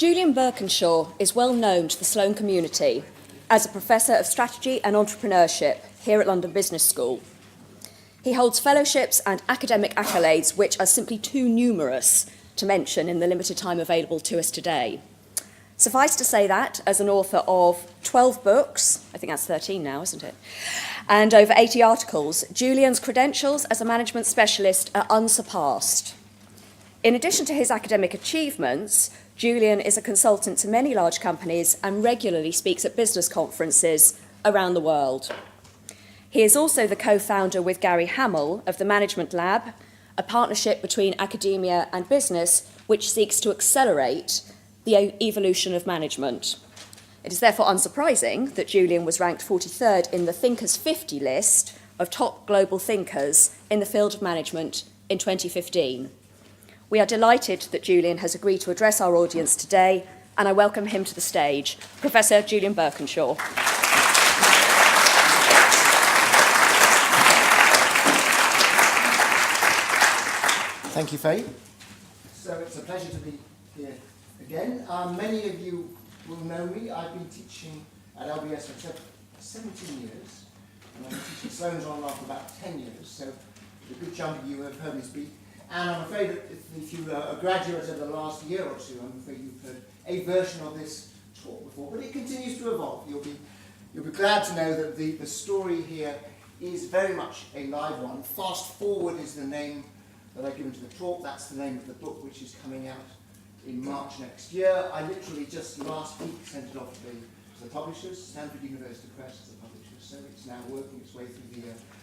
Julian Birkinshaw is well known to the Sloan community as a Professor of Strategy and Entrepreneurship here at London Business School. He holds fellowships and academic accolades which are simply too numerous to mention in the limited time available to us today. Suffice to say that, as an author of 12 books, I think that's 13 now, isn't it? And over 80 articles, Julian's credentials as a management specialist are unsurpassed. In addition to his academic achievements, Julian is a consultant to many large companies and regularly speaks at business conferences around the world. He is also the co-founder with Gary Hamel of the Management Lab, a partnership between academia and business which seeks to accelerate the evolution of management. It is therefore unsurprising that Julian was ranked 43rd in the Thinkers 50 list of top global thinkers in the field of management in 2015. We are delighted that Julian has agreed to address our audience today, and I welcome him to the stage, Professor Julian Birkinshaw. Thank you, Faye. So it's a pleasure to be here again. Many of you will know me. I've been teaching at LBS for 17 years, and I've been teaching Sloan's on and off for about 10 years, so a good chunk of you have heard me speak. And I'm afraid that if you are a graduate of the last year or two, I'm afraid you've heard a version of this talk before, but it continues to evolve. You'll be glad to know that the story here is very much a live one. Fast Forward is the name that I've given to the talk. That's the name of the book, which is coming out in March next year. I literally just last week sent it off to the publishers. Stanford University Press is the publisher, so it's now working its way through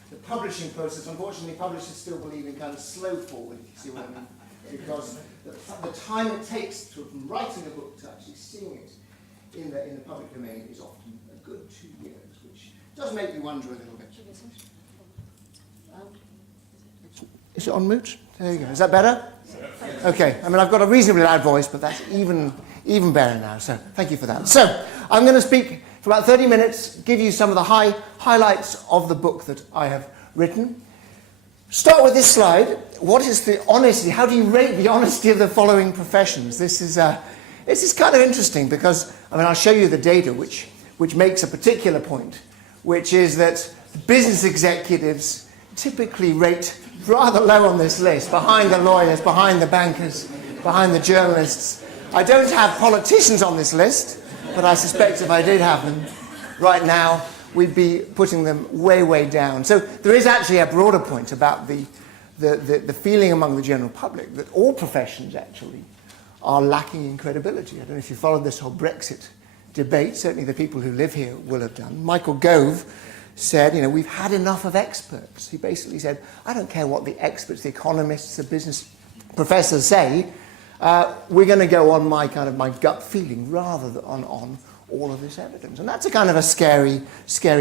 the publishing process. Unfortunately, publishers still believe in kind of slow forward, if you see what I mean, because the time it takes from writing a book to actually seeing it in the public domain is often a good 2 years, which does make you wonder a little bit. Is it on mute? There you go. Is that better? Okay. I mean, I've got a reasonably loud voice, but that's even better now. So thank you for that. So I'm going to speak for about 30 minutes, give you some of the highlights of the book that I have written. Start with this slide. What is the honesty? How do you rate the honesty of the following professions? This is kind of interesting because, I mean, I'll show you the data which makes a particular point, which is that business executives typically rate rather low on this list, behind the lawyers, behind the bankers, behind the journalists. I don't have politicians on this list, but I suspect if I did have them right now, we'd be putting them way, way down. So there is actually a broader point about the feeling among the general public that all professions actually are lacking in credibility. I don't know if you followed this whole Brexit debate. Certainly the people who live here will have done. Michael Gove said, we've had enough of experts. He basically said, I don't care what the experts, the economists, the business professors say, we're going to go on my gut feeling rather than on all of this evidence. And that's a kind of a scary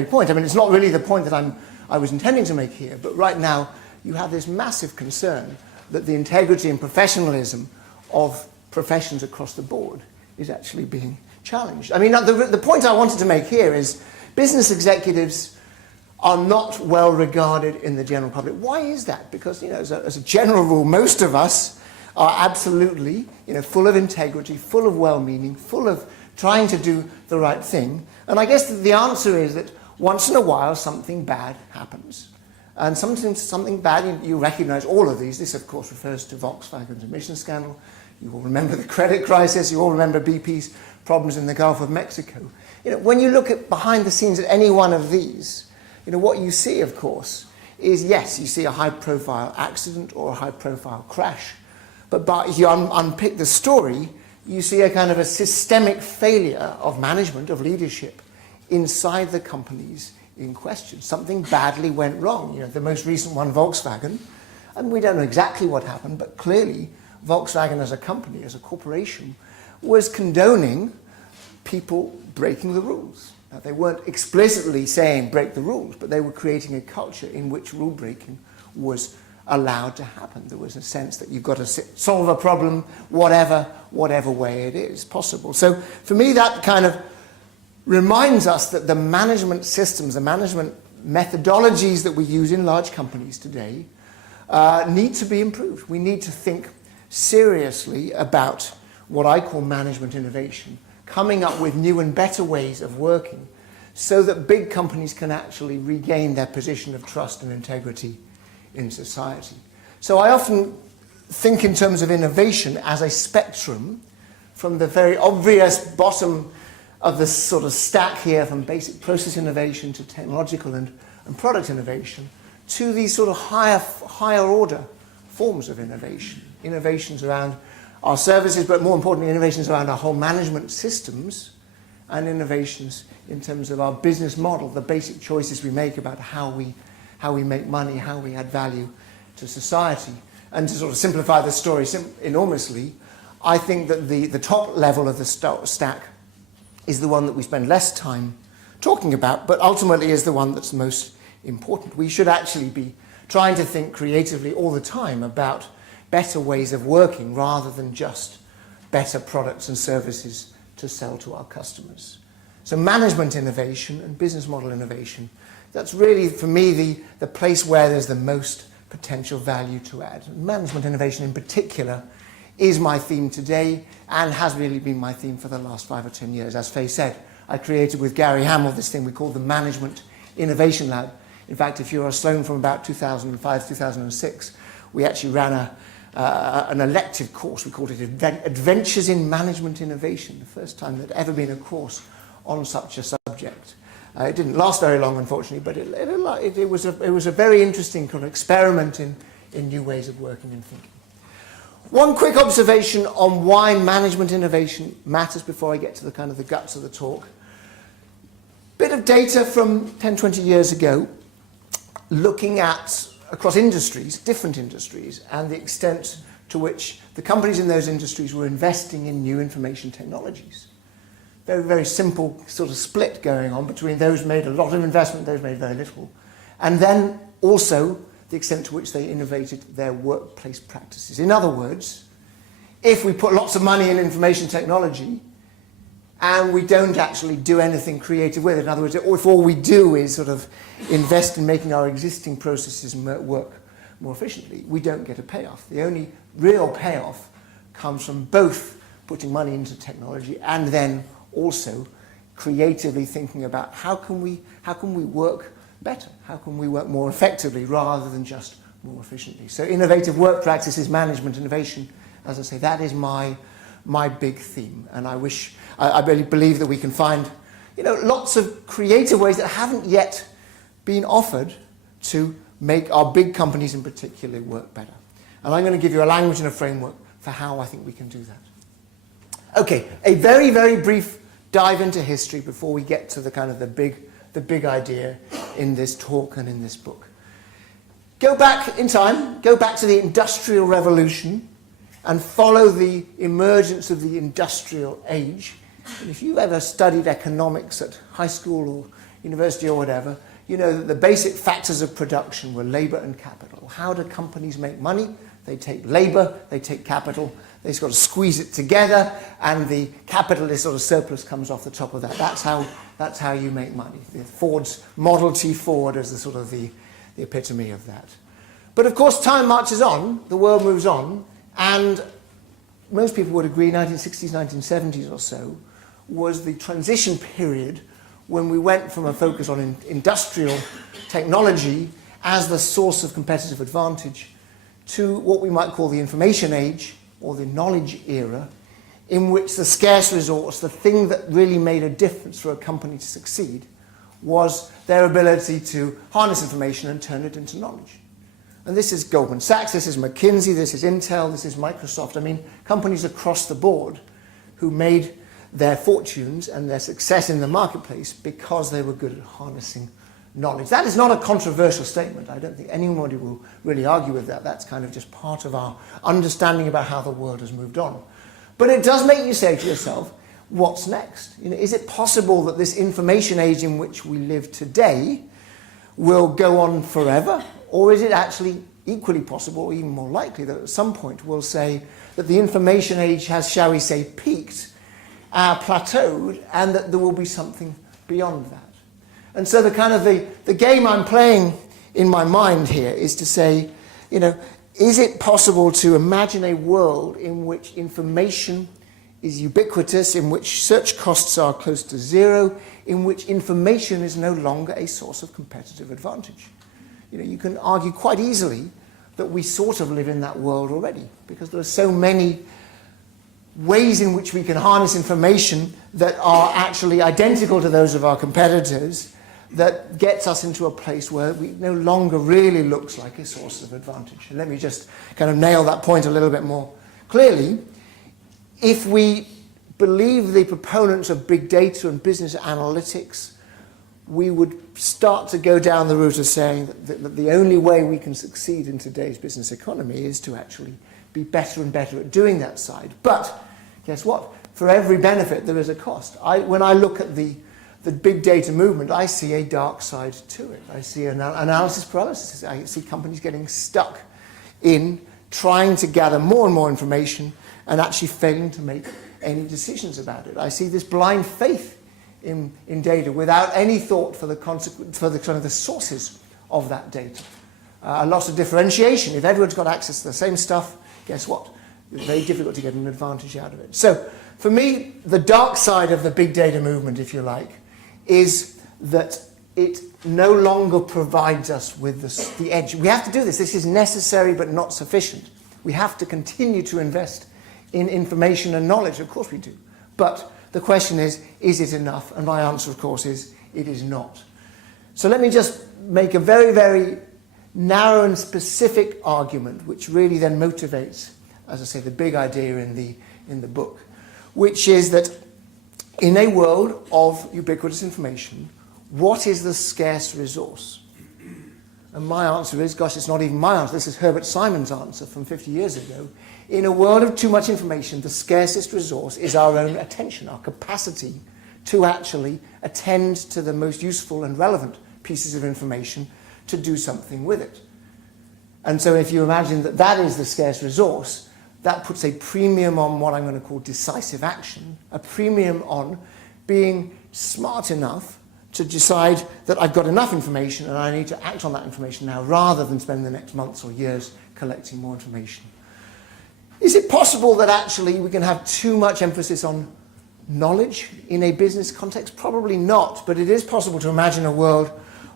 point. I mean, it's not really the point that I was intending to make here, but right now you have this massive concern that the integrity and professionalism of professions across the board is actually being challenged. I mean, the point I wanted to make here is business executives are not well regarded in the general public. Why is that? Because, as a general rule, most of us are absolutely, full of integrity, full of well-meaning, full of trying to do the right thing. And I guess the answer is that once in a while something bad happens. And something bad, you recognize all of these. This, of course, refers to Volkswagen's emissions scandal. You all remember the credit crisis. You all remember BP's problems in the Gulf of Mexico. When you look at behind the scenes at any one of these, what you see, of course, is, yes, you see a high-profile accident or a high-profile crash. But if you unpick the story, you see a kind of a systemic failure of management, of leadership, inside the companies in question. Something badly went wrong. The most recent one, Volkswagen, and we don't know exactly what happened, but clearly Volkswagen as a company, as a corporation, was condoning people breaking the rules. Now, they weren't explicitly saying break the rules, but they were creating a culture in which rule breaking was allowed to happen. There was a sense that you've got to solve a problem whatever way it is possible. So for me, that kind of reminds us that the management systems, the management methodologies that we use in large companies today need to be improved. We need to think seriously about what I call management innovation, coming up with new and better ways of working so that big companies can actually regain their position of trust and integrity in society. So I often think in terms of innovation as a spectrum from the very obvious bottom of the sort of stack here, from basic process innovation to technological and product innovation, to these sort of higher order forms of innovation. Innovations around our services, but more importantly, innovations around our whole management systems, and innovations in terms of our business model, the basic choices we make about how we make money, how we add value to society. And to sort of simplify the story enormously, I think that the top level of the stack is the one that we spend less time talking about, but ultimately is the one that's most important. We should actually be trying to think creatively all the time about better ways of working rather than just better products and services to sell to our customers. So management innovation and business model innovation, that's really, for me, the place where there's the most potential value to add. And management innovation in particular is my theme today and has really been my theme for the last 5 or 10 years. As Faye said, I created with Gary Hamill this thing we call the Management Innovation Lab. In fact, if you're a Sloan from about 2005, 2006, we actually ran an elective course. We called it Adventures in Management Innovation, the first time there'd ever been a course on such a subject. It didn't last very long, unfortunately, but it was a very interesting kind of experiment in new ways of working and thinking. One quick observation on why management innovation matters before I get to the kind of the guts of the talk. Bit of data from 10, 20 years ago, looking at across industries, different industries, and the extent to which the companies in those industries were investing in new information technologies. Very, very simple sort of split going on between those made a lot of investment, those made very little. And then also the extent to which they innovated their workplace practices. In other words, if we put lots of money in information technology and we don't actually do anything creative with it, in other words, if all we do is sort of invest in making our existing processes work more efficiently, we don't get a payoff. The only real payoff comes from both putting money into technology and then also creatively thinking about how can we work better? How can we work more effectively rather than just more efficiently? So innovative work practices, management, innovation, as I say, that is my big theme. And I really believe that we can find, lots of creative ways that haven't yet been offered to make our big companies in particular work better. And I'm going to give you a language and a framework for how I think we can do that. Okay, a very, very brief dive into history before we get to the kind of the big idea in this talk and in this book. Go back in time, go back to the Industrial Revolution and follow the emergence of the industrial age. And if you've ever studied economics at high school or university or whatever, you know that the basic factors of production were labor and capital. How do companies make money? They take labor, they take capital, they sort of squeeze it together, and the capitalist sort of surplus comes off the top of that. That's how you make money. Ford's Model T Ford is the sort of the epitome of that. But of course, time marches on, the world moves on, and most people would agree 1960s, 1970s or so was the transition period when we went from a focus on industrial technology as the source of competitive advantage to what we might call the information age or the knowledge era, in which the scarce resource, the thing that really made a difference for a company to succeed, was their ability to harness information and turn it into knowledge. And this is Goldman Sachs, this is McKinsey, this is Intel, this is Microsoft. I mean, companies across the board who made their fortunes and their success in the marketplace because they were good at harnessing knowledge. That is not a controversial statement. I don't think anybody will really argue with that. That's kind of just part of our understanding about how the world has moved on. But it does make you say to yourself, what's next? Is it possible that this information age in which we live today will go on forever? Or is it actually equally possible, or even more likely, that at some point we'll say that the information age has, shall we say, peaked, plateaued, and that there will be something beyond that? And so the kind of the game I'm playing in my mind here is to say, is it possible to imagine a world in which information is ubiquitous, in which search costs are close to zero, in which information is no longer a source of competitive advantage. You can argue quite easily that we sort of live in that world already, because there are so many ways in which we can harness information that are actually identical to those of our competitors, that gets us into a place where we no longer really looks like a source of advantage. And let me just kind of nail that point a little bit more clearly. If we believe the proponents of big data and business analytics, we would start to go down the route of saying that the only way we can succeed in today's business economy is to actually be better and better at doing that side. But guess what? For every benefit, there is a cost. When I look at the big data movement, I see a dark side to it. I see analysis paralysis. I see companies getting stuck in trying to gather more and more information and actually failing to make any decisions about it. I see this blind faith in data without any thought for the kind of the sources of that data. A loss of differentiation. If everyone's got access to the same stuff, guess what? It's very difficult to get an advantage out of it. So for me, the dark side of the big data movement, if you like, is that it no longer provides us with the edge. We have to do this. This is necessary but not sufficient. We have to continue to invest in information and knowledge. Of course we do. But the question is it enough? And my answer, of course, is it is not. So let me just make a very, very narrow and specific argument, which really then motivates, as I say, the big idea in the book, which is that in a world of ubiquitous information, what is the scarce resource? And my answer is, gosh, it's not even my answer. This is Herbert Simon's answer from 50 years ago. In a world of too much information, the scarcest resource is our own attention, our capacity to actually attend to the most useful and relevant pieces of information to do something with it. And so if you imagine that that is the scarce resource, that puts a premium on what I'm going to call decisive action, a premium on being smart enough to decide that I've got enough information and I need to act on that information now rather than spend the next months or years collecting more information. Is it possible that actually we can have too much emphasis on knowledge in a business context? Probably not, but it is possible to imagine a world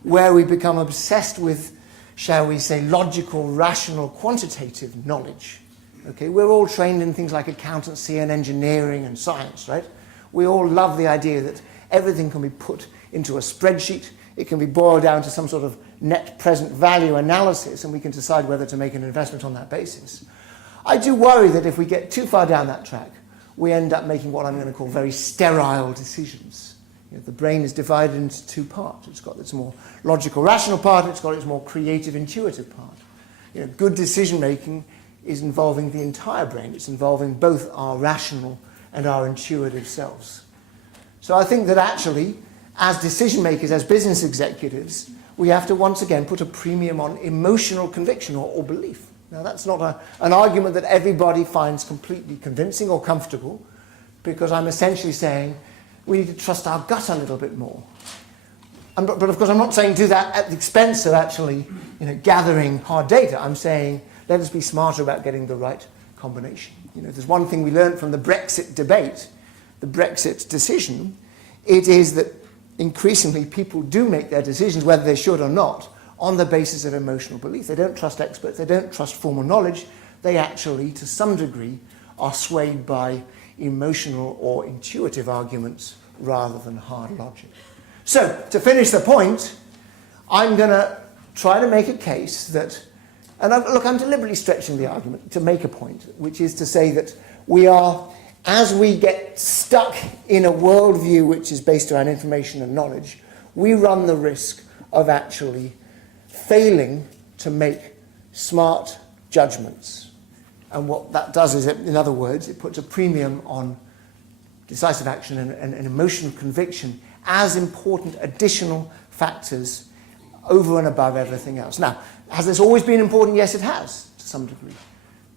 where we become obsessed with, shall we say, logical, rational, quantitative knowledge. Okay, we're all trained in things like accountancy and engineering and science, right? We all love the idea that everything can be put into a spreadsheet. It can be boiled down to some sort of net present value analysis, and we can decide whether to make an investment on that basis. I do worry that if we get too far down that track, we end up making what I'm going to call very sterile decisions. The brain is divided into two parts. It's got its more logical, rational part, it's got its more creative, intuitive part. Good decision-making is involving the entire brain. It's involving both our rational and our intuitive selves. So I think that actually, as decision makers, as business executives, we have to once again put a premium on emotional conviction or belief. Now that's not an argument that everybody finds completely convincing or comfortable, because I'm essentially saying we need to trust our gut a little bit more. But of course I'm not saying do that at the expense of actually gathering hard data. I'm saying let us be smarter about getting the right combination. There's one thing we learned from the Brexit debate, the Brexit decision, it is that increasingly people do make their decisions, whether they should or not, on the basis of emotional belief. They don't trust experts, they don't trust formal knowledge, they actually, to some degree, are swayed by emotional or intuitive arguments rather than hard logic. So, to finish the point, I'm going to try to make a case that, and I'm deliberately stretching the argument to make a point, which is to say that we are, as we get stuck in a worldview which is based around information and knowledge, we run the risk of actually failing to make smart judgments. And what that does is, in other words, it puts a premium on decisive action and emotional conviction as important additional factors over and above everything else. Now, has this always been important? Yes, it has, to some degree.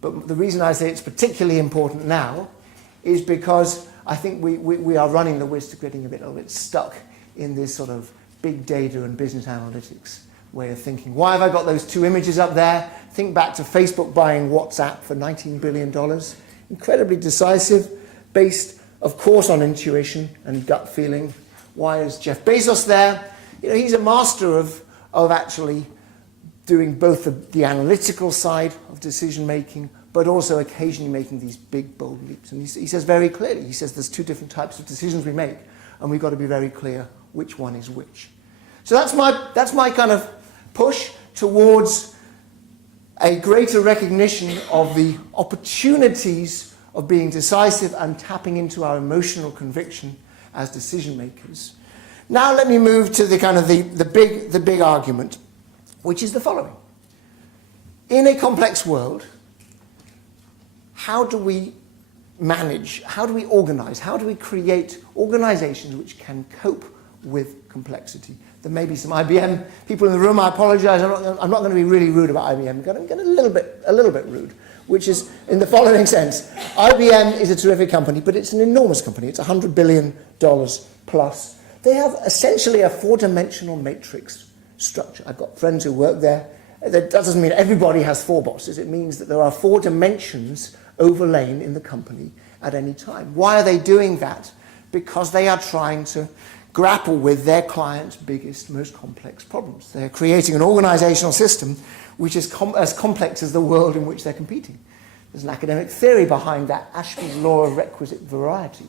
But the reason I say it's particularly important now is because I think we are running the risk of getting a little bit stuck in this sort of big data and business analytics way of thinking. Why have I got those two images up there? Think back to Facebook buying WhatsApp for $19 billion. Incredibly decisive, based, of course, on intuition and gut feeling. Why is Jeff Bezos there? He's a master of actually doing both the analytical side of decision making, but also occasionally making these big, bold leaps. And he says very clearly, he says there's two different types of decisions we make, and we've got to be very clear which one is which. So that's my kind of push towards a greater recognition of the opportunities of being decisive and tapping into our emotional conviction as decision makers. Now let me move to the kind of the big argument, which is the following. In a complex world, how do we manage, how do we organize, how do we create organizations which can cope with complexity? There may be some IBM people in the room. I apologize. I'm not going to be really rude about IBM. I'm going to get a little bit rude, which is in the following sense. IBM is a terrific company, but it's an enormous company. It's $100 billion plus. They have essentially a four-dimensional matrix structure. I've got friends who work there. That doesn't mean everybody has four bosses. It means that there are four dimensions overlain in the company at any time. Why are they doing that? Because they are trying to grapple with their clients' biggest, most complex problems. They're creating an organizational system which is as complex as the world in which they're competing. There's an academic theory behind that, Ashby's law of requisite variety.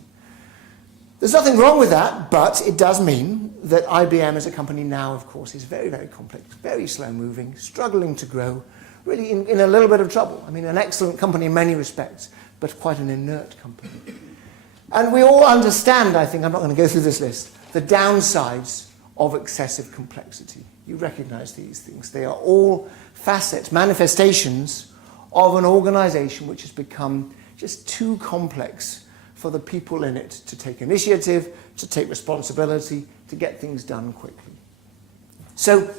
There's nothing wrong with that, but it does mean that IBM as a company now, of course, is very, very complex, very slow-moving, struggling to grow, really in a little bit of trouble. I mean, an excellent company in many respects, but quite an inert company. And we all understand, I think, I'm not going to go through this list, the downsides of excessive complexity. You recognize these things. They are all facets, manifestations of an organization which has become just too complex for the people in it to take initiative, to take responsibility, to get things done quickly. So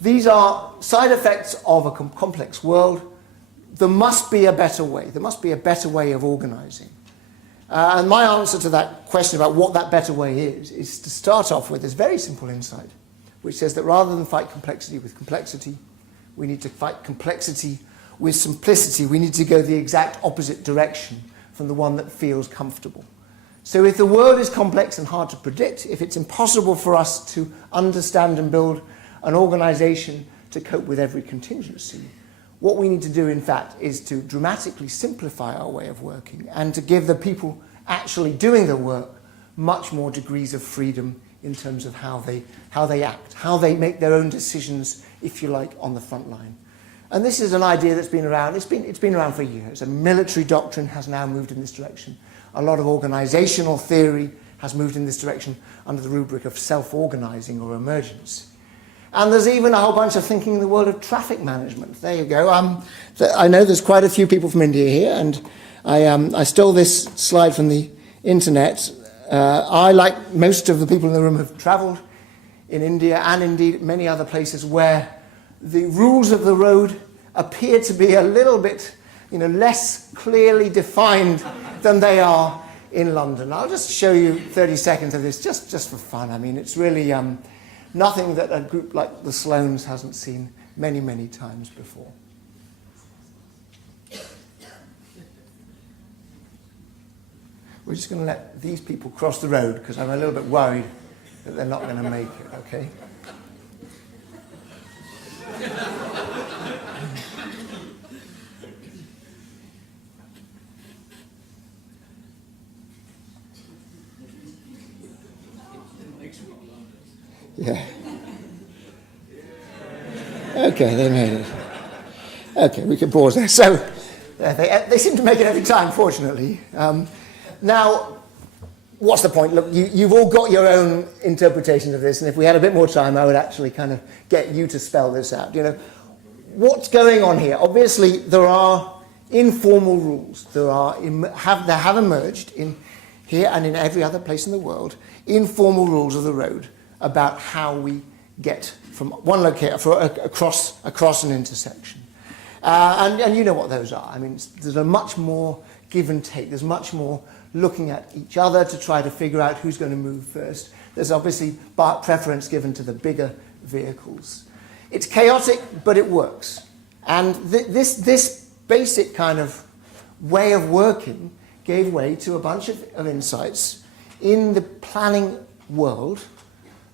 these are side effects of a complex world. There must be a better way. There must be a better way of organizing. And my answer to that question about what that better way is to start off with this very simple insight, which says that rather than fight complexity with complexity, we need to fight complexity with simplicity. We need to go the exact opposite direction from the one that feels comfortable. So if the world is complex and hard to predict, if it's impossible for us to understand and build an organization to cope with every contingency, what we need to do, in fact, is to dramatically simplify our way of working and to give the people actually doing the work much more degrees of freedom in terms of how they act, how they make their own decisions, if you like, on the front line. And this is an idea that's been around. It's been around for years. A military doctrine has now moved in this direction. A lot of organizational theory has moved in this direction under the rubric of self-organizing or emergence. And there's even a whole bunch of thinking in the world of traffic management. There you go. I know there's quite a few people from India here, and I stole this slide from the internet. I, like most of the people in the room, have traveled in India and indeed many other places where the rules of the road appear to be a little bit, less clearly defined than they are in London. I'll just show you 30 seconds of this just for fun. I mean, it's really nothing that a group like the Sloans hasn't seen many, many times before. We're just going to let these people cross the road because I'm a little bit worried that they're not going to make it, okay? Yeah. Okay, they made it. Okay, we can pause there. So they seem to make it every time, fortunately. Now, what's the point? Look, you've all got your own interpretations of this, and if we had a bit more time, I would actually kind of get you to spell this out. What's going on here? Obviously, there are informal rules. There have emerged in here and in every other place in the world, informal rules of the road about how we get from one location across an intersection. And you know what those are. I mean, there's a much more give and take. There's much more looking at each other to try to figure out who's going to move first. There's obviously preference given to the bigger vehicles. It's chaotic, but it works. And this basic kind of way of working gave way to a bunch of insights in the planning world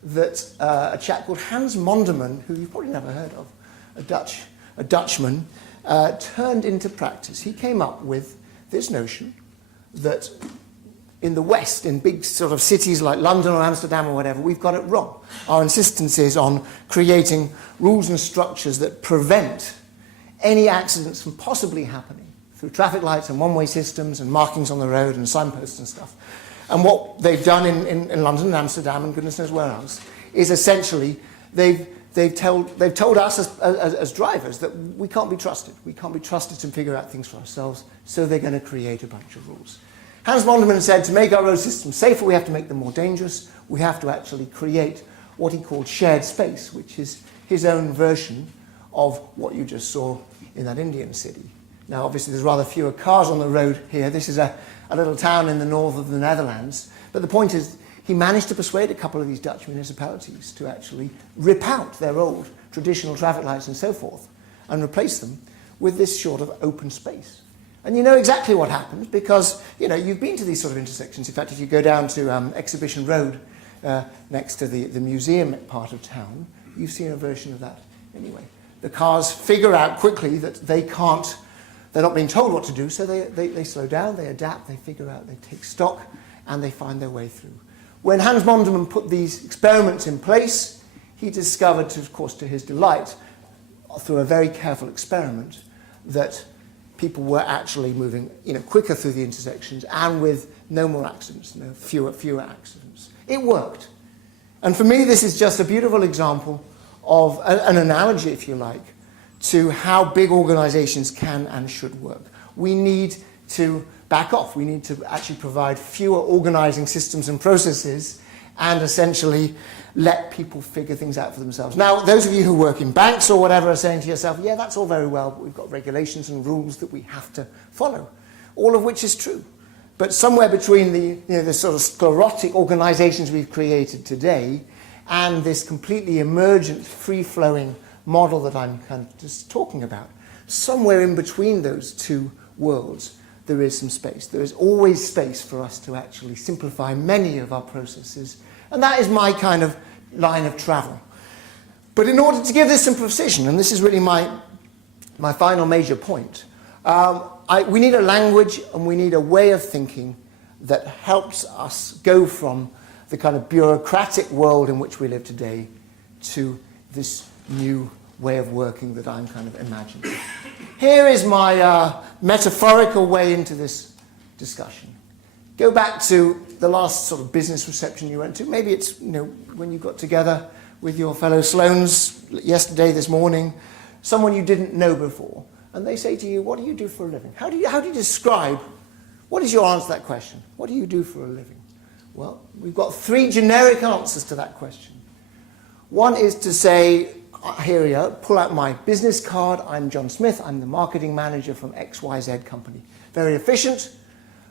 that a chap called Hans Monderman, who you've probably never heard of, a Dutchman, turned into practice. He came up with this notion that in the West, in big sort of cities like London or Amsterdam or whatever, we've got it wrong. Our insistence is on creating rules and structures that prevent any accidents from possibly happening through traffic lights and one-way systems and markings on the road and signposts and stuff. And what they've done in London and Amsterdam and goodness knows where else is essentially they've told us as drivers that we can't be trusted. We can't be trusted to figure out things for ourselves, so they're going to create a bunch of rules. Hans Monderman said to make our road systems safer, we have to make them more dangerous. We have to actually create what he called shared space, which is his own version of what you just saw in that Indian city. Now, obviously, there's rather fewer cars on the road here. This is a little town in the north of the Netherlands. But the point is, he managed to persuade a couple of these Dutch municipalities to actually rip out their old traditional traffic lights and so forth and replace them with this sort of open space. And you know exactly what happens because, you know, you've been to these sort of intersections. In fact, if you go down to Exhibition Road next to the museum part of town, you've seen a version of that anyway. The cars figure out quickly that they're not being told what to do, so they slow down, they adapt, they figure out, they take stock, and they find their way through. When Hans Monderman put these experiments in place, he discovered, of course, to his delight, through a very careful experiment, that people were actually moving, you know, quicker through the intersections and with no more accidents, fewer accidents. It worked. And for me, this is just a beautiful example of an analogy, if you like, to how big organizations can and should work. We need to back off. We need to actually provide fewer organizing systems and processes and essentially let people figure things out for themselves. Now, those of you who work in banks or whatever are saying to yourself, yeah, that's all very well, but we've got regulations and rules that we have to follow, all of which is true. But somewhere between the sort of sclerotic organizations we've created today and this completely emergent, free-flowing model that I'm kind of just talking about, somewhere in between those two worlds, there is some space. There is always space for us to actually simplify many of our processes. And that is my kind of line of travel. But in order to give this some precision, and this is really my final major point, we need a language and we need a way of thinking that helps us go from the kind of bureaucratic world in which we live today to this new way of working that I'm kind of imagining. Here is my metaphorical way into this discussion. Go back to the last sort of business reception you went to. Maybe it's, you know, when you got together with your fellow Sloans yesterday, this morning, someone you didn't know before, and they say to you, what do you do for a living? How do you describe, what is your answer to that question? What do you do for a living? Well, we've got three generic answers to that question. One is to say, here we are, pull out my business card, I'm John Smith, I'm the marketing manager from XYZ company. Very efficient,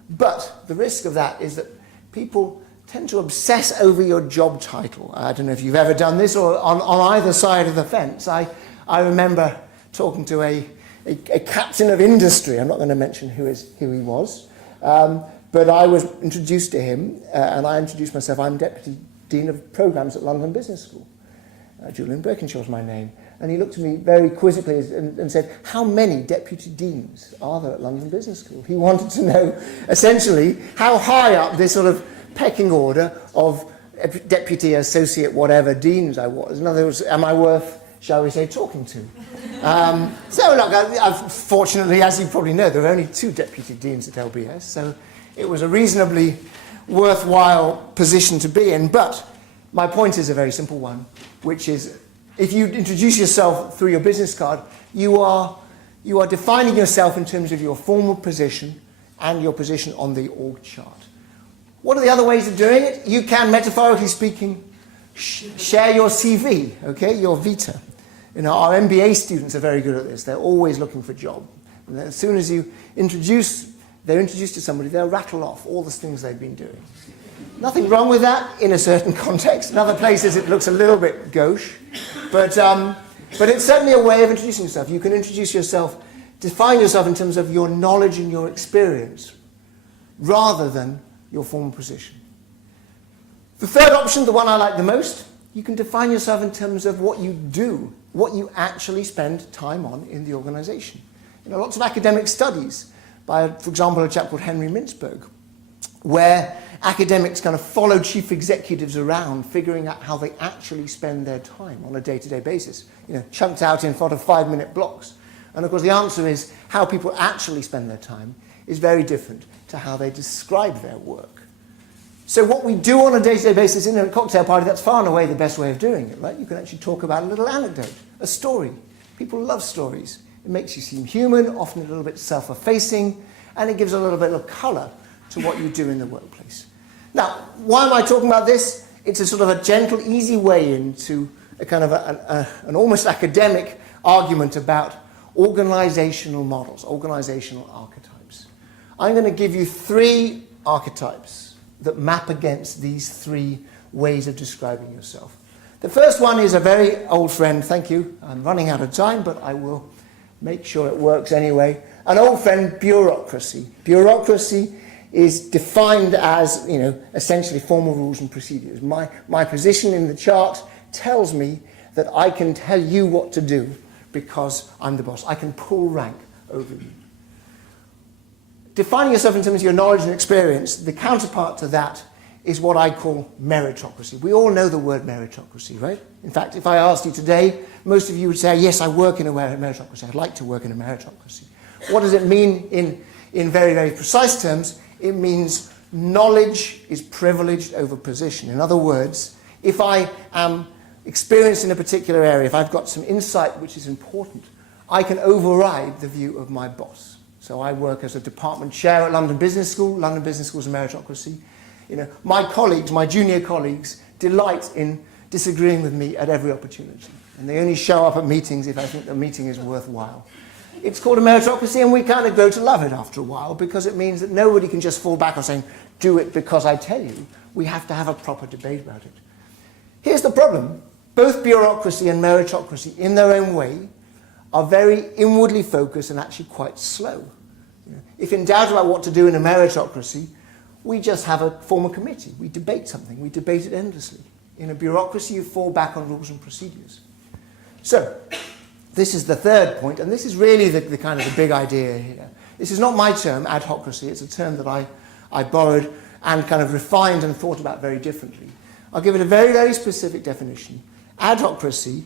but the risk of that is that people tend to obsess over your job title. I don't know if you've ever done this or on either side of the fence. I remember talking to a captain of industry, I'm not going to mention who he was, but I was introduced to him and I introduced myself. I'm Deputy Dean of Programs at London Business School. Julian Birkinshaw was my name. And he looked at me very quizzically and said, how many deputy deans are there at London Business School? He wanted to know, essentially, how high up this sort of pecking order of deputy, associate, whatever deans I was. In other words, am I worth, shall we say, talking to? So look, fortunately, as you probably know, there are only 2 deputy deans at LBS, so it was a reasonably worthwhile position to be in. But my point is a very simple one, which is, if you introduce yourself through your business card, you are defining yourself in terms of your formal position and your position on the org chart. What are the other ways of doing it? You can, metaphorically speaking, share your CV, okay, your vita. You know, our MBA students are very good at this. They're always looking for a job. And as soon as they're introduced to somebody, they'll rattle off all the things they've been doing. Nothing wrong with that in a certain context. In other places it looks a little bit gauche. But it's certainly a way of introducing yourself. You can introduce yourself, define yourself in terms of your knowledge and your experience, rather than your formal position. The third option, the one I like the most, you can define yourself in terms of what you do, what you actually spend time on in the organization. Lots of academic studies by, for example, a chap called Henry Mintzberg, where academics kind of follow chief executives around, figuring out how they actually spend their time on a day-to-day basis, chunked out in sort of 5-minute blocks. And of course, the answer is how people actually spend their time is very different to how they describe their work. So what we do on a day-to-day basis in a cocktail party, that's far and away the best way of doing it, right? You can actually talk about a little anecdote, a story. People love stories. It makes you seem human, often a little bit self-effacing, and it gives a little bit of colour to what you do in the workplace. Now, why am I talking about this? It's a sort of a gentle, easy way into a kind of an almost academic argument about organizational models, organizational archetypes. I'm going to give you 3 archetypes that map against these 3 ways of describing yourself. The first one is a very old friend. Thank you. I'm running out of time, but I will make sure it works anyway. An old friend, bureaucracy. Bureaucracy is defined as, essentially formal rules and procedures. My position in the chart tells me that I can tell you what to do because I'm the boss. I can pull rank over you. Defining yourself in terms of your knowledge and experience, the counterpart to that is what I call meritocracy. We all know the word meritocracy, right? In fact, if I asked you today, most of you would say, yes, I work in a meritocracy. I'd like to work in a meritocracy. What does it mean in very, very precise terms? It means knowledge is privileged over position. In other words, if I am experienced in a particular area, if I've got some insight which is important, I can override the view of my boss. So I work as a department chair at London Business School. London Business School is a meritocracy. My colleagues, my junior colleagues, delight in disagreeing with me at every opportunity. And they only show up at meetings if I think the meeting is worthwhile. It's called a meritocracy, and we kind of grow to love it after a while because it means that nobody can just fall back on saying, do it because I tell you. We have to have a proper debate about it. Here's the problem. Both bureaucracy and meritocracy, in their own way, are very inwardly focused and actually quite slow. If in doubt about what to do in a meritocracy, we just form a committee. We debate something. We debate it endlessly. In a bureaucracy, you fall back on rules and procedures. So, this is the third point, and this is really the kind of the big idea here. This is not my term, adhocracy. It's a term that I borrowed and kind of refined and thought about very differently. I'll give it a very, very specific definition. Adhocracy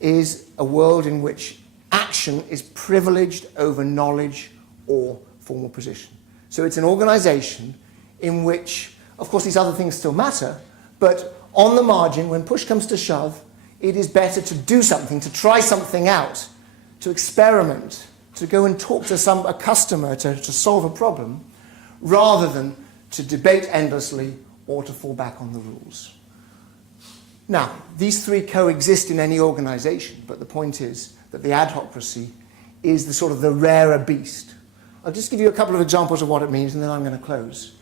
is a world in which action is privileged over knowledge or formal position. So it's an organization in which, of course, these other things still matter, but on the margin, when push comes to shove, it is better to do something, to try something out, to experiment, to go and talk to a customer to solve a problem, rather than to debate endlessly or to fall back on the rules. Now, these 3 coexist in any organization, but the point is that the adhocracy is the sort of the rarer beast. I'll just give you a couple of examples of what it means, and then I'm going to close.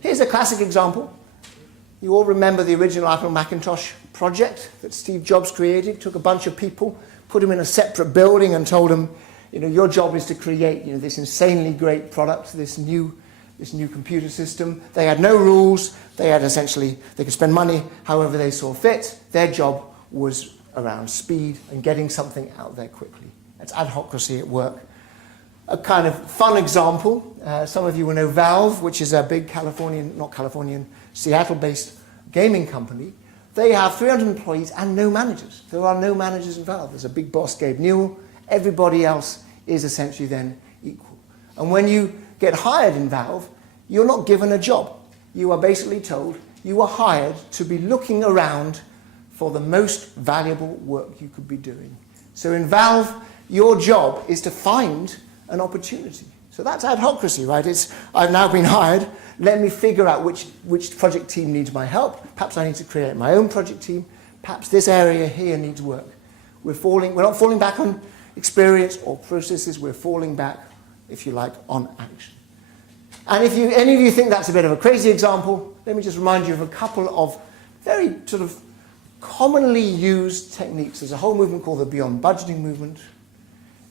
Here's a classic example. You all remember the original Apple Macintosh project that Steve Jobs created. Took a bunch of people, put them in a separate building, and told them, your job is to create, this insanely great product, this new computer system. They had no rules. They could spend money however they saw fit. Their job was around speed and getting something out there quickly. That's adhocracy at work. A kind of fun example, some of you will know Valve, which is a big Seattle-based gaming company. They have 300 employees and no managers. There are no managers in Valve. There's a big boss, Gabe Newell. Everybody else is essentially then equal. And when you get hired in Valve, you're not given a job. You are basically told you are hired to be looking around for the most valuable work you could be doing. So in Valve, your job is to find an opportunity. So that's adhocracy, right? I've now been hired. Let me figure out which project team needs my help. Perhaps I need to create my own project team. Perhaps this area here needs work. We're not falling back on experience or processes. We're falling back, if you like, on action. And if any of you think that's a bit of a crazy example, let me just remind you of a couple of very sort of commonly used techniques. There's a whole movement called the Beyond Budgeting movement.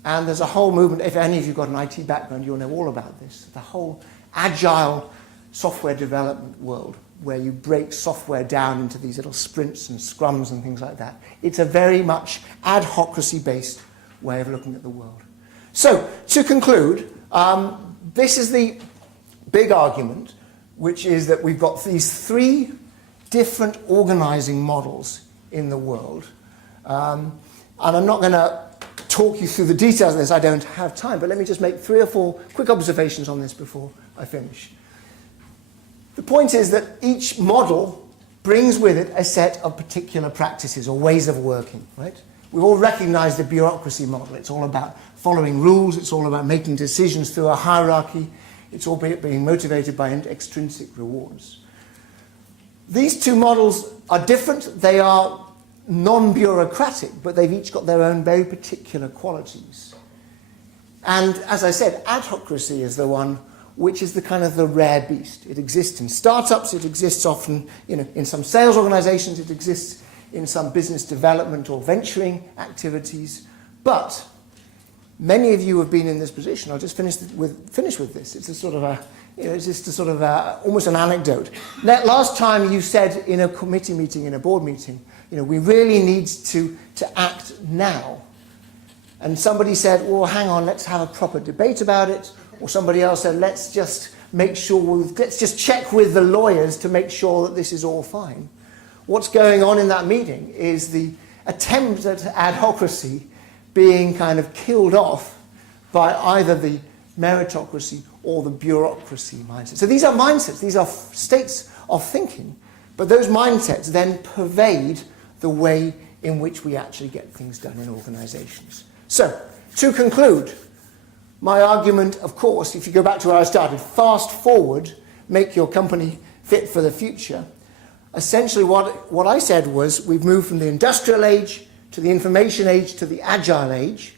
And there's a whole movement, if any of you have got an IT background, you'll know all about this, the whole agile software development world, where you break software down into these little sprints and scrums and things like that. It's a very much ad hocracy-based way of looking at the world. So, to conclude, this is the big argument, which is that we've got these three different organizing models in the world. And I'm not going to talk you through the details of this, I don't have time, but let me just make 3 or 4 quick observations on this before I finish. The point is that each model brings with it a set of particular practices or ways of working, right? We all recognize the bureaucracy model. It's all about following rules. It's all about making decisions through a hierarchy. It's all being motivated by extrinsic rewards. These two models are different. They are non-bureaucratic, but they've each got their own very particular qualities. And as I said, adhocracy is the one which is the kind of the rare beast. It exists in startups, it exists often in some sales organizations, it exists in some business development or venturing activities. But many of you have been in this position. I'll just finish with this. It's a sort of almost an anecdote. Last time you said in a committee meeting, in a board meeting, we really need to act now. And somebody said, well, hang on, let's have a proper debate about it. Or somebody else said, let's just check with the lawyers to make sure that this is all fine. What's going on in that meeting is the attempt at adhocracy being kind of killed off by either the meritocracy or the bureaucracy mindset. So these are mindsets, these are states of thinking, but those mindsets then pervade the way in which we actually get things done in organizations. So, to conclude, my argument, of course, if you go back to where I started, fast forward, make your company fit for the future. Essentially what I said was we've moved from the industrial age to the information age to the agile age.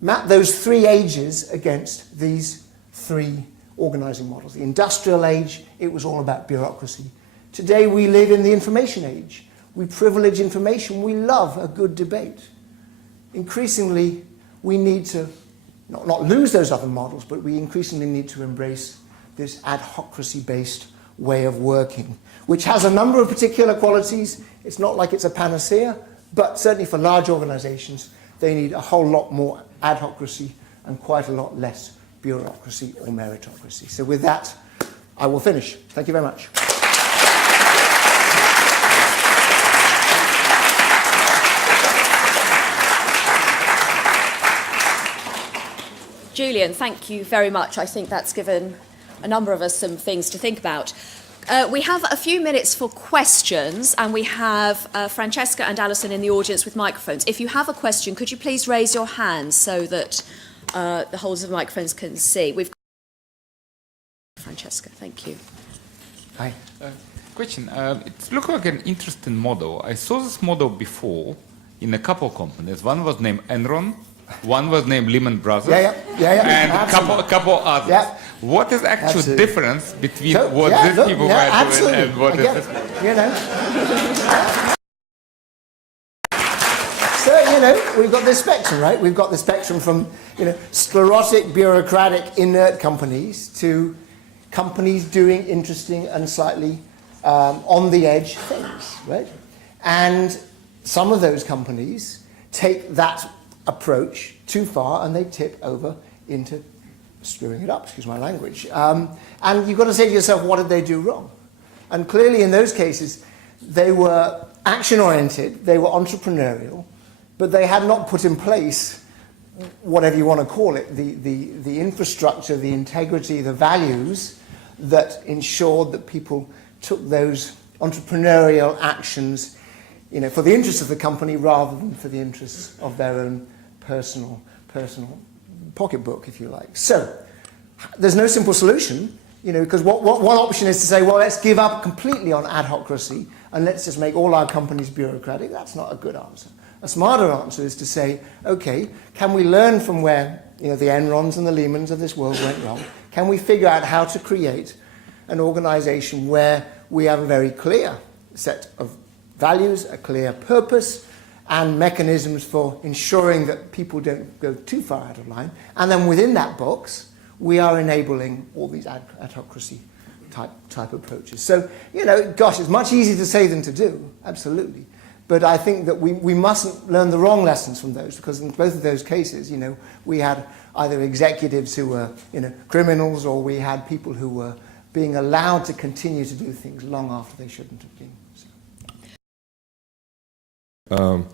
Map those 3 ages against these 3 organizing models. The industrial age, it was all about bureaucracy. Today we live in the information age. We privilege information. We love a good debate. Increasingly, we need to not lose those other models, but we increasingly need to embrace this adhocracy-based way of working, which has a number of particular qualities. It's not like it's a panacea, but certainly for large organizations, they need a whole lot more adhocracy and quite a lot less bureaucracy or meritocracy. So with that, I will finish. Thank you very much. Julian, thank you very much. I think that's given a number of us some things to think about. We have a few minutes for questions, and we have Francesca and Alison in the audience with microphones. If you have a question, could you please raise your hands so that the holders of the microphones can see? We've got Francesca, thank you. Hi. Question. It looks like an interesting model. I saw this model before in a couple of companies. One was named Enron. One was named Lehman Brothers, and a couple others. Yeah. What is actual difference between what these people were doing and what is this? So, we've got this spectrum, right? We've got the spectrum from, sclerotic, bureaucratic, inert companies to companies doing interesting and slightly on-the-edge things, right? And some of those companies take that approach too far and they tip over into screwing it up, excuse my language. And you've got to say to yourself, what did they do wrong? And clearly in those cases, they were action-oriented, they were entrepreneurial, but they had not put in place, whatever you want to call it, the infrastructure, the integrity, the values that ensured that people took those entrepreneurial actions for the interests of the company rather than for the interests of their own personal pocketbook, if you like. So there's no simple solution, because one option is to say, well, let's give up completely on adhocracy and let's just make all our companies bureaucratic. That's not a good answer. A smarter answer is to say, okay, can we learn from where the Enrons and the Lehmans of this world went wrong? Can we figure out how to create an organization where we have a very clear set of values, a clear purpose, and mechanisms for ensuring that people don't go too far out of line. And then within that box, we are enabling all these adhocracy type approaches. So, gosh, it's much easier to say than to do, absolutely. But I think that we mustn't learn the wrong lessons from those, because in both of those cases, we had either executives who were, criminals, or we had people who were being allowed to continue to do things long after they shouldn't have been. So.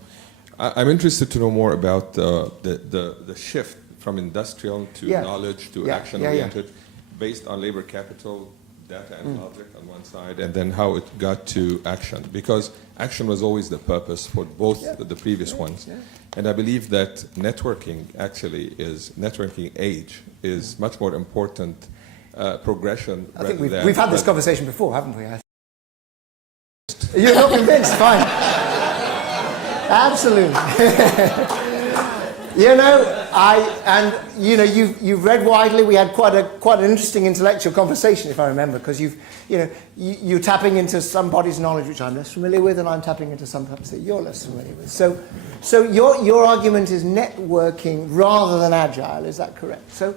I'm interested to know more about the shift from industrial to knowledge to action-oriented, based on labor capital, data and logic on one side, and then how it got to action. Because action was always the purpose for both the previous ones. Yeah. And I believe that networking age is much more important progression. I think we've had this conversation before, haven't we? You're not convinced? Fine. Absolutely. You've read widely. We had quite an interesting intellectual conversation, if I remember, because you're tapping into somebody's knowledge which I'm less familiar with, and I'm tapping into some topics that you're less familiar with. So your argument is networking rather than agile. Is that correct? So,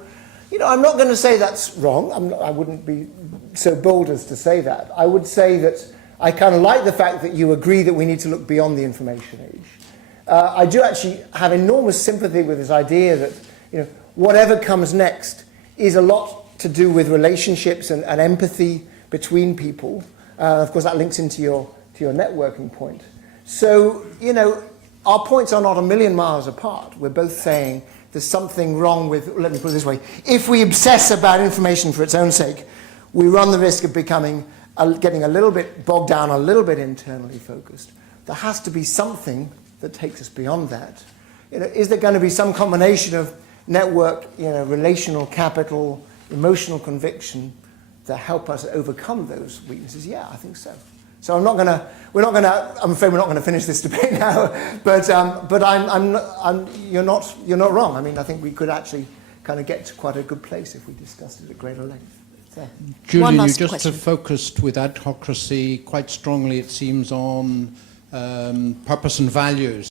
I'm not going to say that's wrong. I wouldn't be so bold as to say that. I would say that I kind of like the fact that you agree that we need to look beyond the information age. I do actually have enormous sympathy with this idea that whatever comes next is a lot to do with relationships and empathy between people. Of course, that links into your networking point. So our points are not a million miles apart. We're both saying there's something wrong with. Let me put it this way: if we obsess about information for its own sake, we run the risk of getting a little bit bogged down, a little bit internally focused. There has to be something that takes us beyond that. Is there going to be some combination of network, relational capital, emotional conviction that help us overcome those weaknesses? Yeah, I think so. So I'm afraid we're not going to finish this debate now, but you're not wrong. I mean, I think we could actually kind of get to quite a good place if we discussed it at greater length. There. Julian, you just have focused with adhocracy quite strongly, it seems, on purpose and values.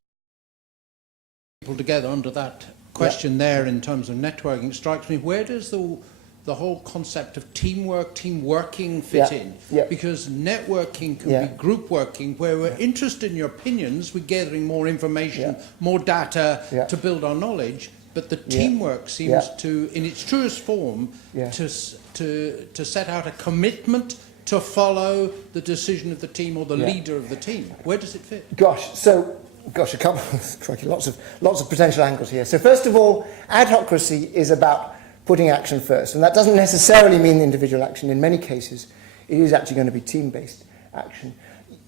People together under that question there in terms of networking, it strikes me, where does the whole concept of teamwork, team working fit in? Yeah. Because networking can be group working, where we're interested in your opinions, we're gathering more information, more data to build our knowledge, but the teamwork seems to, in its truest form, to set out a commitment to follow the decision of the team or the leader of the team. Where does it fit? A couple, lots of potential angles here. So first of all, adhocracy is about putting action first, and that doesn't necessarily mean individual action. In many cases, it is actually going to be team-based action.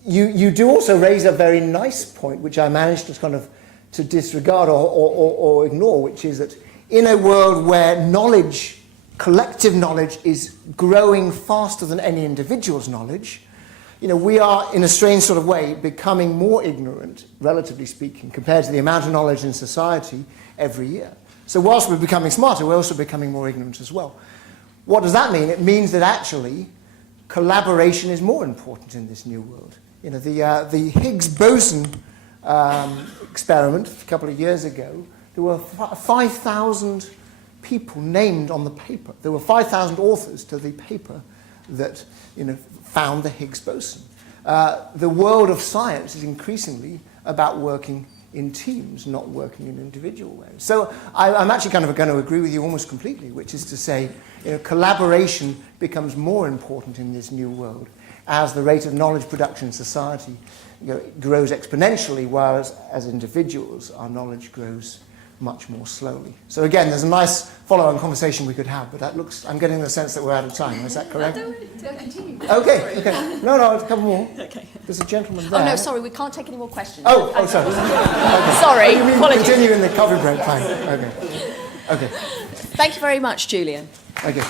You do also raise a very nice point, which I managed to disregard or ignore, which is that in a world where knowledge, collective knowledge, is growing faster than any individual's knowledge, we are, in a strange sort of way, becoming more ignorant, relatively speaking, compared to the amount of knowledge in society every year. So whilst we're becoming smarter, we're also becoming more ignorant as well. What does that mean? It means that actually collaboration is more important in this new world. The Higgs boson experiment a couple of years ago, there were 5,000 people named on the paper. There were 5,000 authors to the paper that found the Higgs boson. The world of science is increasingly about working in teams, not working in individual ways. So I'm actually kind of going to agree with you almost completely, which is to say, collaboration becomes more important in this new world as the rate of knowledge production in society grows exponentially, whereas as individuals, our knowledge grows much more slowly. So again, there's a nice follow-on conversation we could have, but I'm getting the sense that we're out of time. Is that correct? Don't continue. Okay. No, a couple more. Okay. There's a gentleman there. Oh, no, sorry, we can't take any more questions. Oh, sorry. Okay. Sorry, you mean apologies. Continue in the coffee break, fine. Okay. Thank you very much, Julian. Okay.